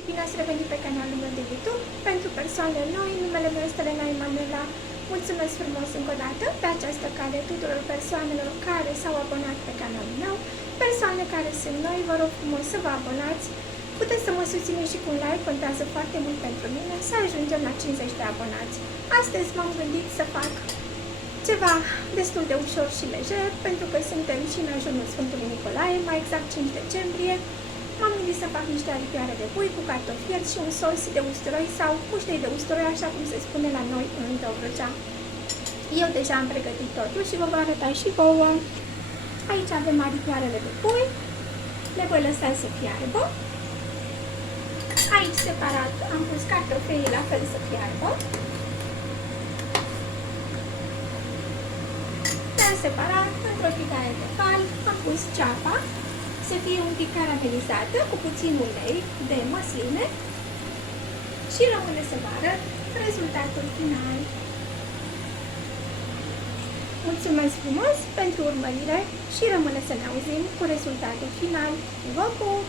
Și bine ați revenit pe canalul meu de YouTube. Pentru persoanele noi, numele meu este Elena Emanuela. Mulțumesc frumos încă o dată pe această cale tuturor persoanelor care s-au abonat pe canalul meu. Persoane care sunt noi, vă rog frumos să vă abonați. Puteți să mă susțineți și cu un like, contează foarte mult pentru mine să ajungem la 50 de abonați. Astăzi m-am gândit să fac ceva destul de ușor și lejer, pentru că suntem și în ajunul Sfântului Nicolae, mai exact 5 decembrie. M-am gândit să fac niște aripioare de pui cu cartofi ierți și un sos de usturoi sau muștei de usturoi, așa cum se spune la noi în Dobrogea. Eu deja am pregătit totul și vă voi arăta și vouă. Aici avem aripioarele de pui, le voi lăsa să fiarbă. Aici separat am pus cartofii la fel să fiarbă. Dar separat, într-o tigaie de cal, am pus ceapa să fie un pic caramelizată cu puțin ulei de măsline și rămâne să vă arăt rezultatul final. Mulțumesc frumos pentru urmărire și rămâne să ne auzim cu rezultatul final. Vă pup!